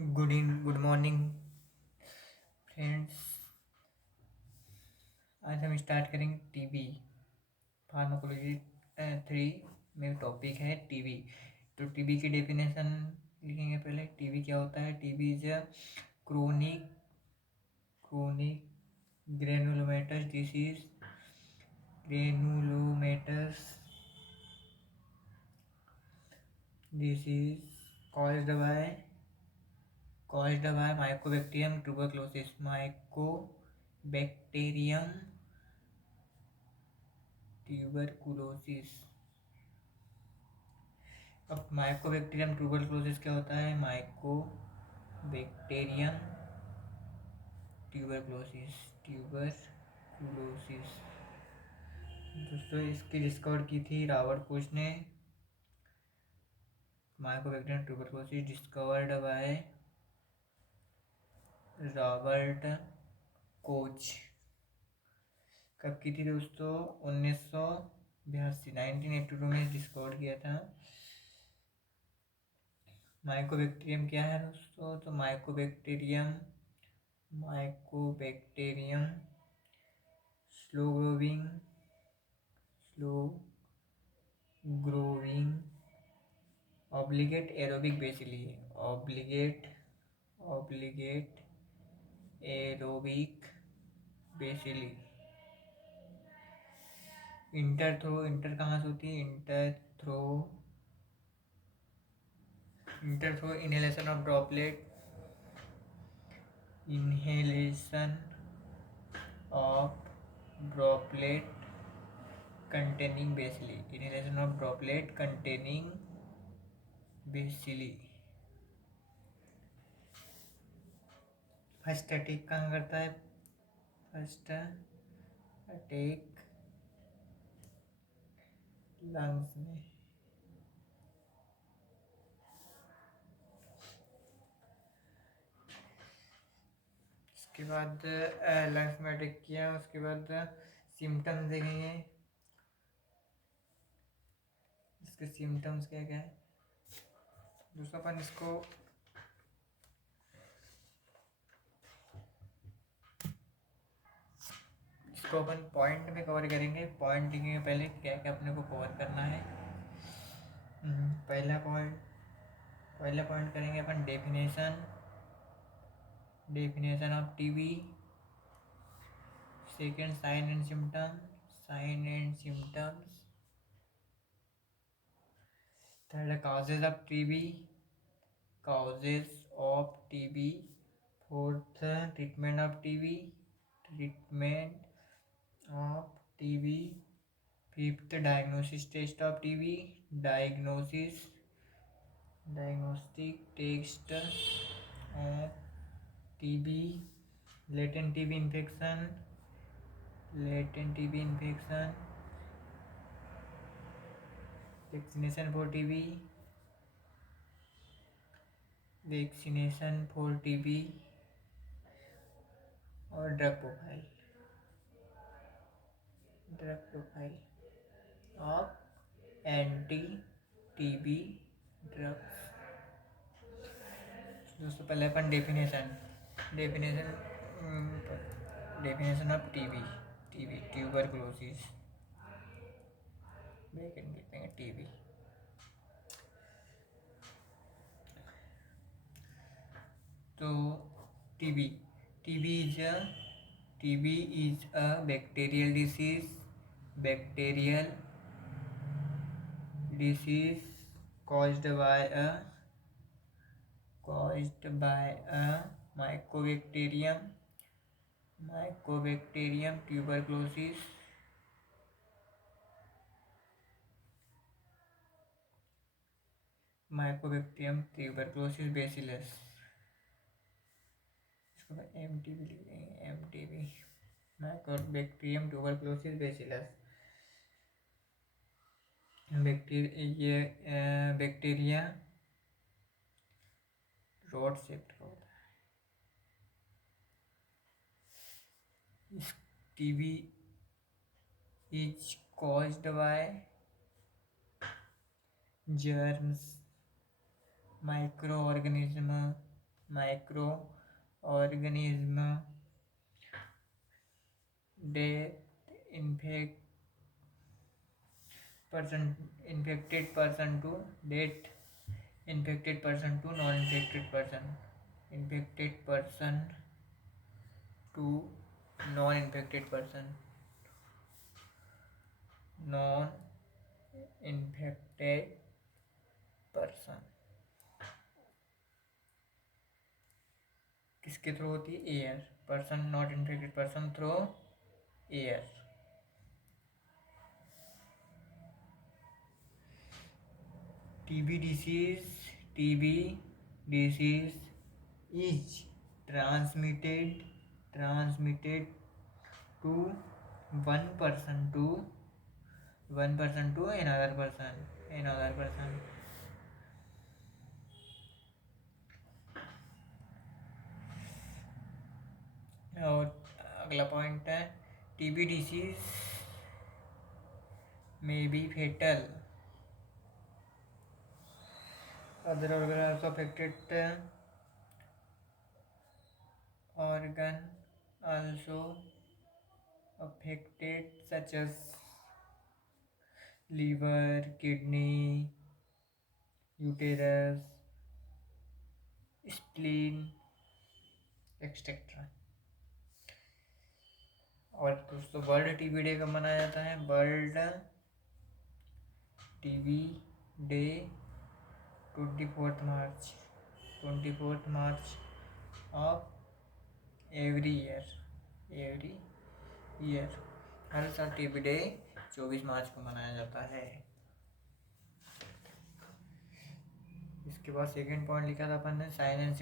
Good morning friends. आज हम start करेंगे टीबी फार्माकोलॉजी 3 में टॉपिक है टीबी। तो टीबी की डेफिनेशन लिखेंगे। पहले टीबी क्या होता है। TB is a chronic chronic granulomatous disease granulomatous disease caused by mycobacterium tuberculosis। अब माइकोबैक्टीरियम ट्यूबरक्लोसिस क्या होता है। माइकोबैक्टीरियम ट्यूबरक्लोसिस दोस्तों इसकी डिस्कवर की थी रॉबर्ट कोच ने। Mycobacterium tuberculosis discovered by Robert Koch. कब की थी दोस्तों। 1982 में डिस्कवर किया था। माइकोबैक्टीरियम क्या है दोस्तों। तो mycobacterium slow growing obligate aerobic bacilli obligate aerobic bacilli. Enter कहाँ से होती है। Enter through inhalation of droplet containing bacilli. First attack कहाँ करता है। फर्स्ट अटैक लंग्स में। उसके बाद लंग्स में अटैक किया। उसके बाद सिम्टम्स देखेंगे। इसके सिम्टम्स क्या क्या है दोस्तों। अपन इसको अपन पॉइंट में कवर करेंगे। पॉइंट लिखेंगे पहले क्या क्या अपने को कवर करना है। पहला पॉइंट करेंगे अपन definition of TB. Second sign and symptoms. Third causes of TB. Fourth treatment of TB. Fifth diagnosis test of TB. Diagnostic test of TB. Latent TB infection vaccination for TB और drug profile of anti TB drugs. दोस्तों पहले अपन definition of TB tuberculosis TB. तो TB TB is a bacterial disease caused by a mycobacterium tuberculosis bacillus। इसको MTB लिखेंगे। Mycobacterium tuberculosis bacillus. Bacteria rod shaped का होता है। TB is caused by germs, microorganism, micro organism death person infected person to death infected person to non-infected person infected person to non-infected person non-infected person किसके through होती है air person not infected person through air TB disease is transmitted to one person to another person. और अगला point है TB disease may be fatal. Other organs also affected such as liver, kidney, uterus, spleen, etc. और दोस्तों world TB day कब मनाया जाता है? World TB day 24 March of every year हर साल टीबी डे 24 मार्च को मनाया जाता है। इसके बाद सेकेंड पॉइंट लिखा था अपन ने साइन एंड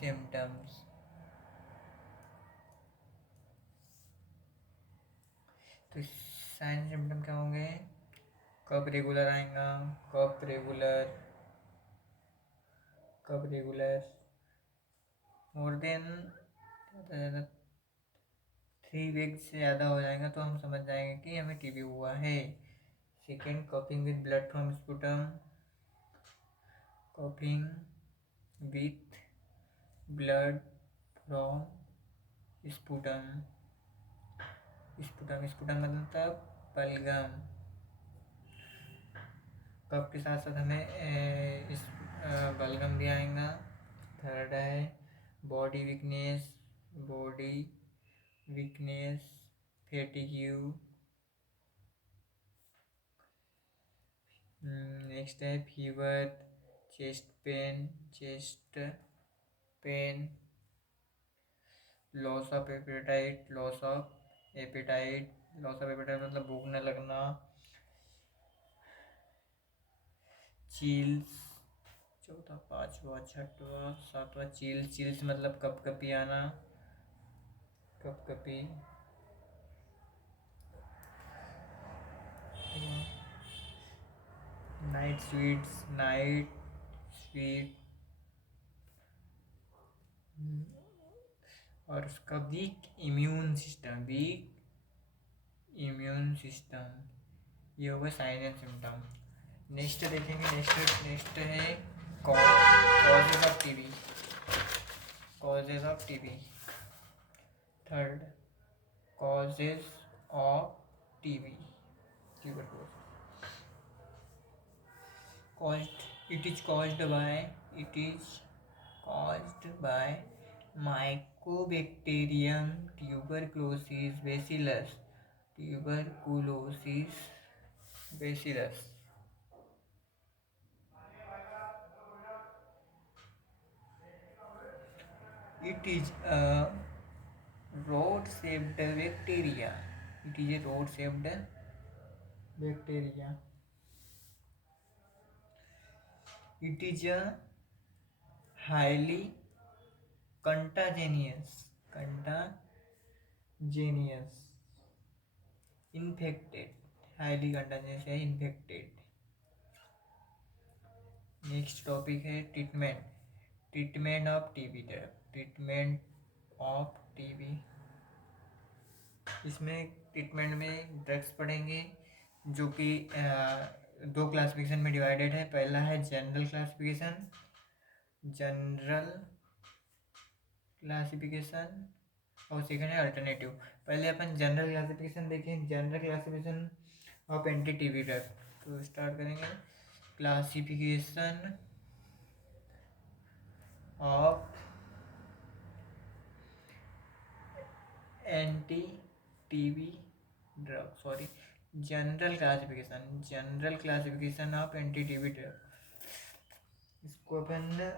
सिम्टम्स। तो साइन सिम्टम क्या होंगे? कब रेगुलर आएगा, कब रेगुलर मोर देन 3 वीक से ज़्यादा हो जाएगा तो हम समझ जाएंगे कि हमें टीबी हुआ है। Second कॉपिंग with blood from sputum, कॉपिंग with blood from sputum मतलब बलगम। कफ के साथ साथ हमें इस बलगम भी आएगा। थर्ड है बॉडी वीकनेस फैटिग्यू। नेक्स्ट है fever, chest pain, loss of appetite मतलब भूख न लगना, चील्स, चौथा, पांचवा, छठवा, सातवां चील्स मतलब कपकपी आना, नाइट स्वीट और उसका वीक इम्यून सिस्टम ये होगा साइन एंड सिम्टम। नेक्स्ट देखेंगे, नेक्स्ट है causes of TB. Third causes of TB it is caused by mycobacterium tuberculosis bacillus. It is a rod-shaped bacteria. It is a highly contagious infected. Next topic है treatment of TB. इसमें treatment में drugs पढ़ेंगे जो कि दो classification में divided है। पहला है जनरल क्लासिफिकेशन, जनरल क्लासिफिकेशन, और सेकंड है अल्टरनेटिव। पहले अपन जनरल क्लासिफिकेशन देखें। General classification of anti TB drug. तो स्टार्ट करेंगे। Classification of anti TB drug, sorry, general classification of anti TB drug. इसको अपन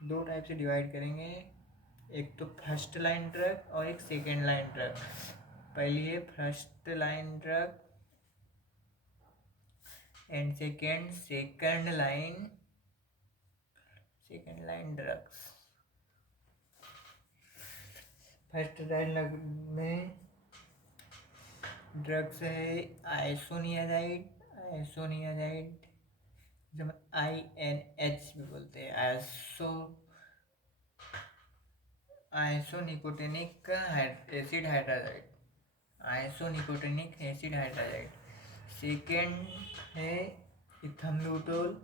दो टाइप से डिवाइड करेंगे, एक तो फर्स्ट लाइन ड्रग और एक सेकेंड लाइन ड्रग। पहली है first line drug and second line drugs. First line में ड्रग्स है आइसोनियाजाइड, जब INH भी बोलते हैं, isonicotinic acid hydrazide, isonicotinic acid hydrazide. Second है इथम्ब्यूटोल,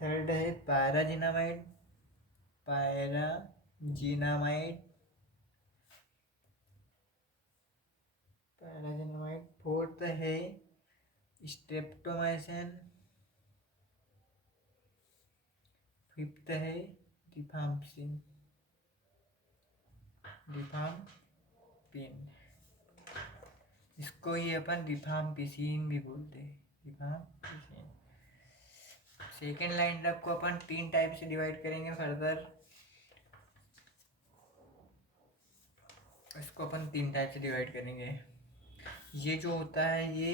थर्ड है पैराजिनामाइड, फोर्थ है स्ट्रेप्टोमाइसिन, फिफ्थ है रिफाम्पिन। इसको ही अपन रिफाम्पिसिन भी बोलते हैं, रिफाम्पिसिन। सेकेंड लाइन ड्रग को अपन तीन टाइप से डिवाइड करेंगे फर्दर। इसको अपन तीन टाइप से डिवाइड करेंगे। ये जो होता है ये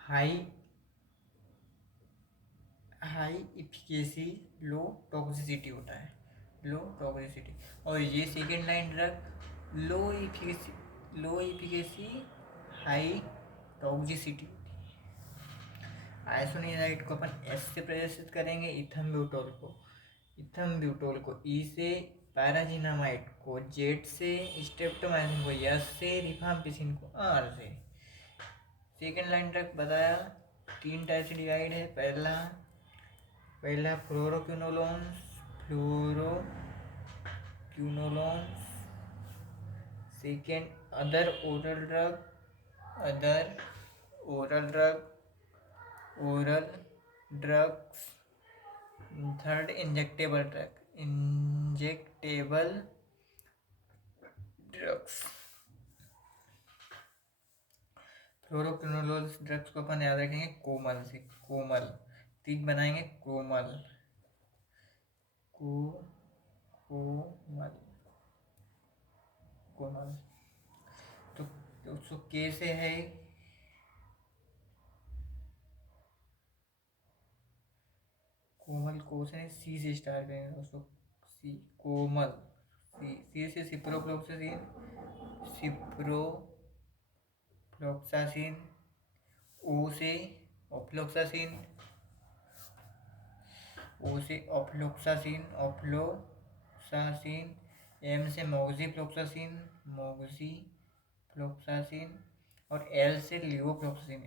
हाई इफिकेसी लो टॉक्सिसिटी होता है, लो टॉक्सिसिटी। और ये सेकेंड लाइन ड्रग लो इफिकेसी हाई टॉक्सिसिटी। आइसोनियाजाइड को अपन S से प्रदर्शित करेंगे, इथम्ब्यूटोल को E से, पैराजिनामाइड को Z से, स्ट्रेप्टोमाइसिन को S से, रिफाम्पिसिन को R से। सेकेंड लाइन ड्रग बताया तीन टाइप से डिवाइड है। पहला fluoroquinolones, second other oral drugs, third injectable drugs. Fluoroquinolones drugs को अपन याद रखेंगे कोमल, तीन बनाएंगे कोमल। तो उसको के से है, कोमल को से सी से स्टार्ट करेंगे उसको, सी कोमल, सी से सिप्रोफ्लोक्सासिन, ओ से ऑफ्लोक्सासिन, एम से मोक्सीफ्लोक्सासिन, और एल से लिवोफ्लोक्सासिन।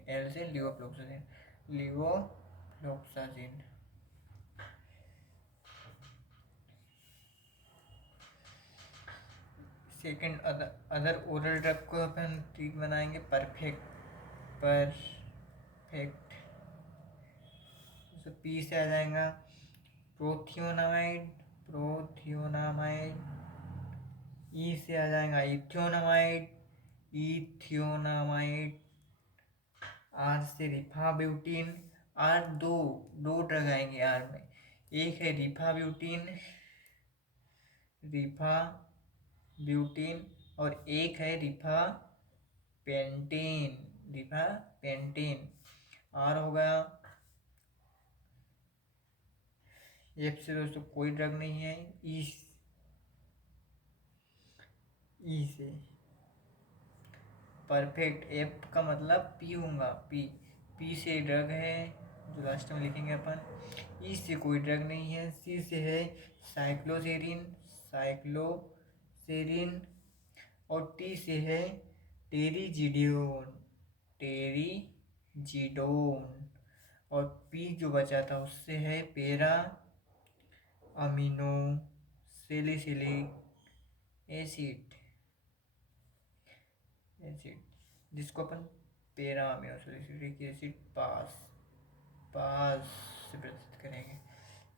सेकेंड अदर ओरल ड्रग को अपन ट्रीट बनाएंगे परफेक्ट। तो पी से आ जाएगा प्रोथियोनामाइड, ई से आ जाएगा इथियोनामाइड, आर से रिफाब्यूटिन। आर दो ड्रग आएंगे आर में, एक है रिफाब्यूटिन और एक है रिफापेंटेन। आर हो गया। एफ से दोस्तों कोई ड्रग नहीं है। ई से परफेक्ट, एफ का मतलब पी होगा, पी से ड्रग है जो लास्ट में लिखेंगे अपन। ई से कोई ड्रग नहीं है। सी से है साइक्लोसेरिन, और टी से है टेरिजिडियोन। टेरिजीडोन, और पी जो बचा था उससे है पैरा अमीनो सैलिसिलिक एसिड, जिसको अपन पैरा अमीनो सैलिसिलिक एसिड पास से प्रस्तुत करेंगे।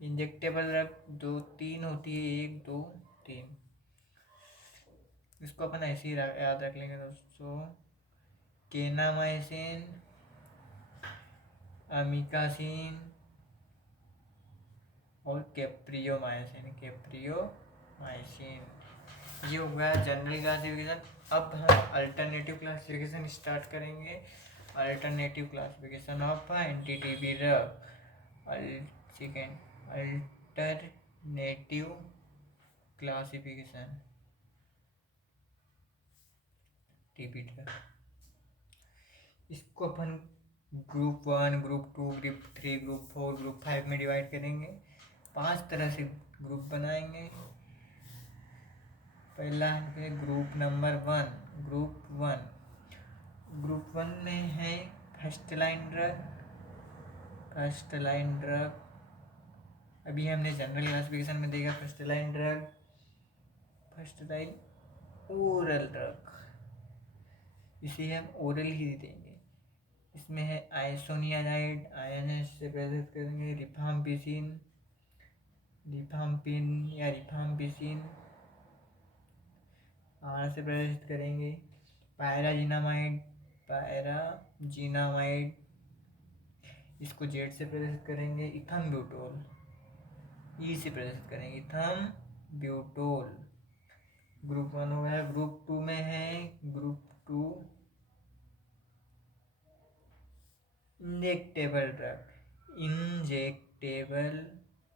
इंजेक्टेबल ड्रग दो तीन होती है, 1 2 3, इसको अपन ऐसे ही याद रख लेंगे दोस्तों। केनामाइसिन, अमिकासिन और कैप्रियोमाइसिन, ये हो गया जनरल क्लासिफिकेशन। अब हम अल्टरनेटिव क्लासिफिकेशन स्टार्ट करेंगे। Alternative classification of anti TB drug. Second, alternative classification TB drug, इसको अपन group 1, group 2, group 3, group 4, group 5 में डिवाइड करेंगे। 5 तरह से ग्रुप बनाएंगे। पहला है ग्रुप नंबर 1। ग्रुप 1 में है फर्स्ट लाइन ड्रग। अभी हमने जनरल क्लासिफिकेशन में देखा फर्स्ट लाइन ओरल ड्रग, इसे हम ओरल ही देंगे। इसमें है आइसोनियाजाइड, आयन से प्रदर्शित करेंगे। रिफाम्पिन या रिफाम्पिसिन, आर से प्रदर्शित करेंगे। पायराजिनामाइड, इसको जेड से प्रदर्शित करेंगे। इथम्ब्यूटोल, ई से प्रदर्शित करेंगे। इथम्ब्यूटोल ग्रुप 1 हो गया। ग्रुप 2 में है इंजेक्टेबल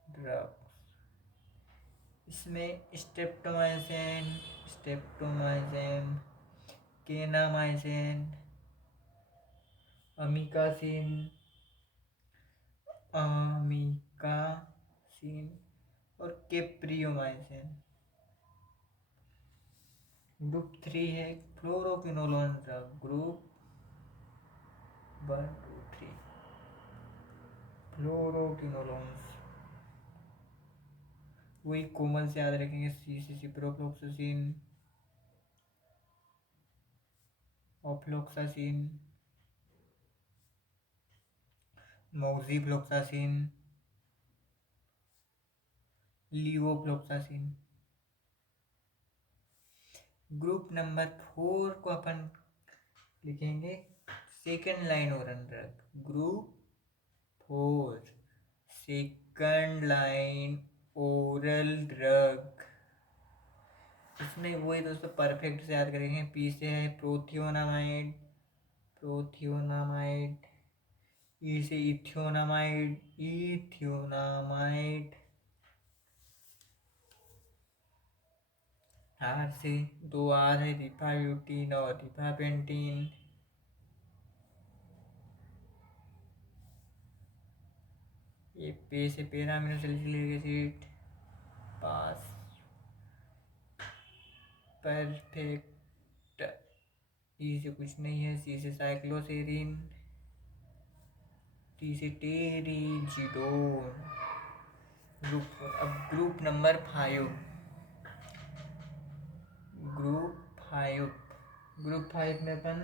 ड्रग, इसमें स्ट्रेप्टोमाइसिन, केनामाइसिन, अमिकासिन और केप्रियोमाइसिन। ग्रुप 3 है फ्लोरोक्विनोलोन ड्रग। ग्रुप 1 2 3 फ्लोरोक्विनोलोन्स, वही कोमल से याद रखेंगे। सिप्रोफ्लोक्सासिन, ऑफ्लोक्सासिन, मोक्सिफ्लोक्सासिन, लीवोफ्लोक्सासिन। ग्रुप नंबर 4 को अपन लिखेंगे second line oral drug. Group 4 second line oral drug, इसमें वही दोस्तों परफेक्ट से याद करेंगे। पी से है प्रोथियोनामाइड, ई से इथियोनामाइड, आर से 2 आर है रिफाब्यूटिन और रिफापेंटिन। ये पे से पैरामिनो सैलिसिलिक एसिड, पास परफेक्ट। ई से कुछ नहीं है। सी से साइक्लोसेरिन, टी से टेरिजीडोन। अब ग्रुप नंबर 5, ग्रुप 5 में अपन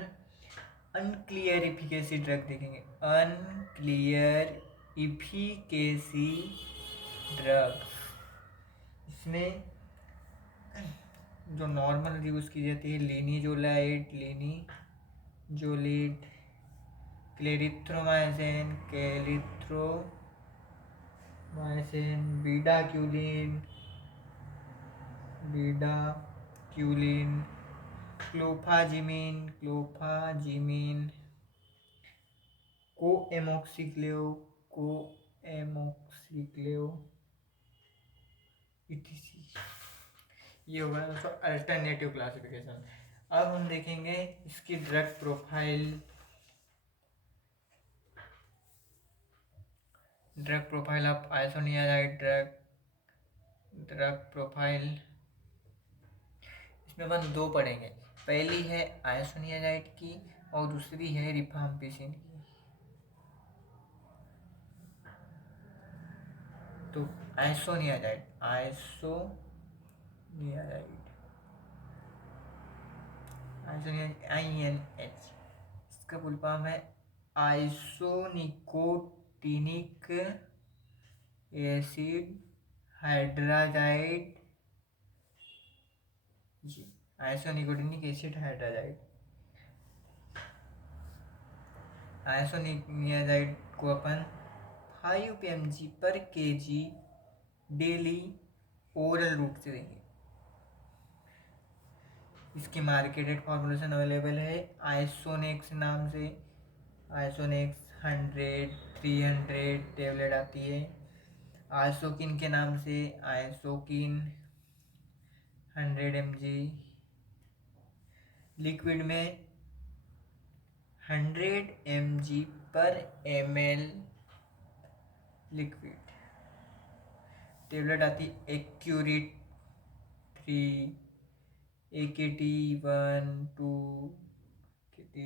अनक्लियर इफिकेसी ड्रग देखेंगे। अनक्लियर इफिकेसी ड्रग, इसमें जो नॉर्मल यूज़ की जाती है लिनिजोलाइड, क्लेरिथ्रोमाइसिन, बीडाक्यूलिन, क्लोफाजिमिन, कोएमोक्सिक्लेव, ये होगा दोस्तों अल्टरनेटिव क्लासिफिकेशन। अब हम देखेंगे इसकी drug profile of isoniazid drug profile. इसमें अपन 2 पढ़ेंगे। पहली है आइसोनियाजाइड की और दूसरी है रिफाम्पिसिन की। तो आइसोनियाजाइड, INH, इसका फुल फॉर्म है आइसोनिकोटिनिक एसिड हाइड्राजाइड। जी, आइसोनिकोटिनिक एसिड हाइड्राजाइड। आइसोनियाजाइड को अपन 5 mg पर kg डेली ओरल रूट से देंगे। इसकी मार्केटेड फॉर्मुलेशन अवेलेबल है आइसोनेक्स नाम से। आइसोनेक्स 100, 300 टेबलेट आती है। आइसोकिन के नाम से आइसोकिन 100 mg। लिक्विड में 100 mg पर ml लिक्विड। टेबलेट आती एक्यूरेट 3, AKT 1, 2, AKT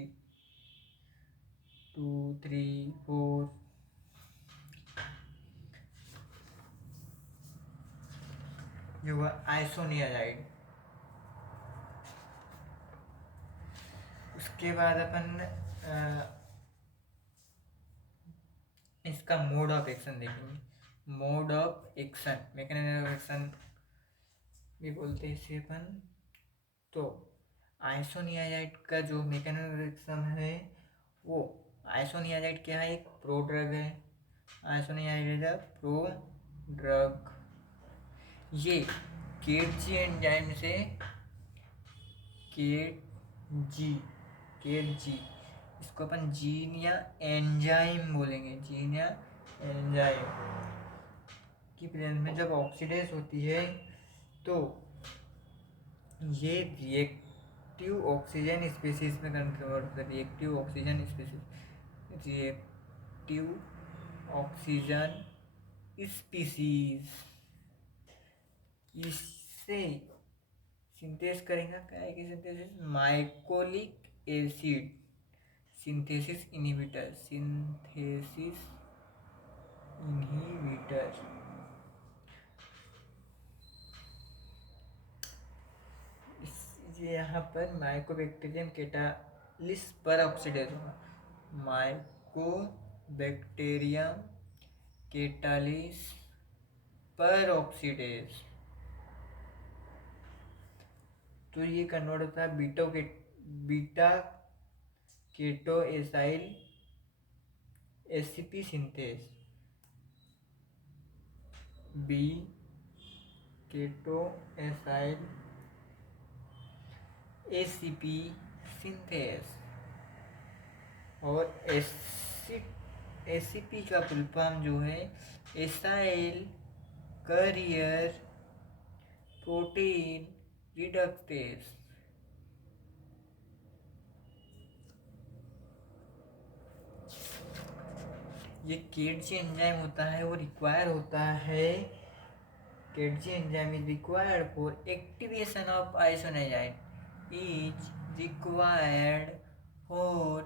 2, 3, 4। ये हुआ आइसोनियाजाइड। उसके बाद अपन इसका मोड ऑफ एक्शन देखेंगे। Mode of action, mechanism of action भी बोलते हैं इसे अपन। तो आइसोनियाजाइड का जो मैकेनिज्म ऑफ एक्शन है, वो आइसोनियाजाइड क्या है, एक प्रो ड्रग है। Isoniazid is a pro drug. ये केटजी एंजाइम से केटजी, इसको अपन जीन या एंजाइम बोलेंगे। जीन या एंजाइम की प्रेजेंस में जब ऑक्सीडेज होती है तो ये रिएक्टिव ऑक्सीजन स्पीशीज में कन्वर्ट होता है। रिएक्टिव ऑक्सीजन स्पीशीज इससे सिंथेसिस करेंगे। क्या है कि synthesis mycolic acid synthesis inhibitor. यहाँ पर माइकोबैक्टीरियम कैटालिस पर ऑक्सीडेज होगा। माइकोबैक्टीरियम कैटालिस पर ऑक्सीडेज। तो ये कन्वर्ट होता है beta keto acyl ACP synthase. B keto acyl ACP synthase. और एसीपी का फुल फॉर्म जो है एसाइल करियर प्रोटीन रिडक्टेस। ये केटजी एंजाइम होता है, वो रिक्वायर होता है। KatG enzyme is required for activation of isoniazid. Is required for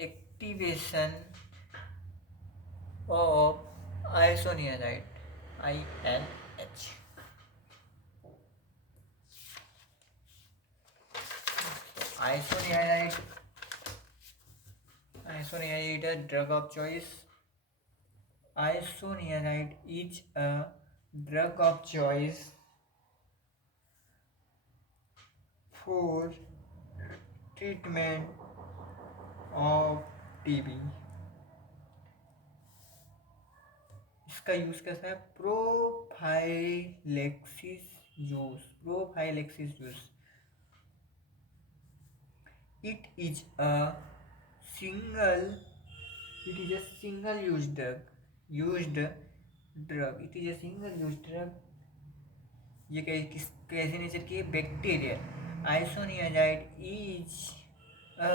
activation of isoniazid INH। Isoniazid a drug of choice. Isoniazid is a drug of choice for treatment of TB. इसका use कैसा है, prophylaxis use. It is a single use drug। It is a single use drug। ये कैसे nature की है, bacterial. Isoniazid is a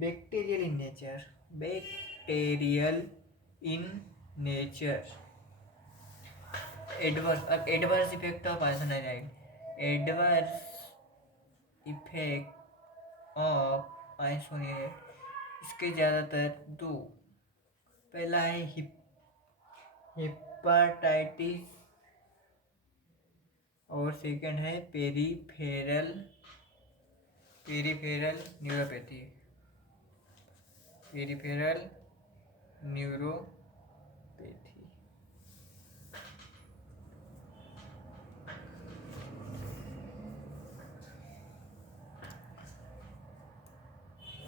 bacterial in nature. Adverse effect of isoniazid. Effect of, आए सुनिए, इसके ज़्यादातर दो। पहला है हेपाटाइटिस और सेकंड है peripheral neuropathy. Peripheral neuropathy.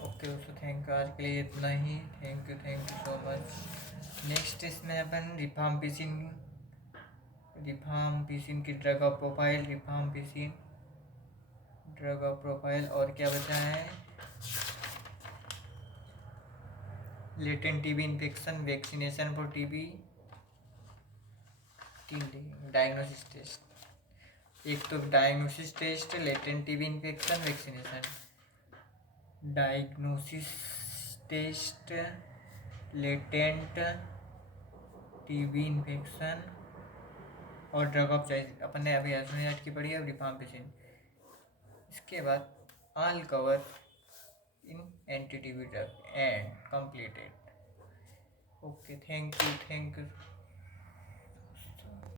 Okay दोस्तों, थैंक यू, आज के लिए इतना ही। Thank you so much. Next इसमें अपन रिफाम्पिसिन की ड्रग ऑफ प्रोफाइल और क्या बचा है, latent TB infection, vaccination for TB, diagnosis test. एक तो diagnosis test, latent TB infection, vaccination. Diagnosis test, latent TB infection और ड्रग ऑफ चॉइस अपन ने अभी एसोनियाट की पढ़ी है, रिफाम्पिसिन। इसके बाद all cover in anti TB drug and completed. Okay, thank you.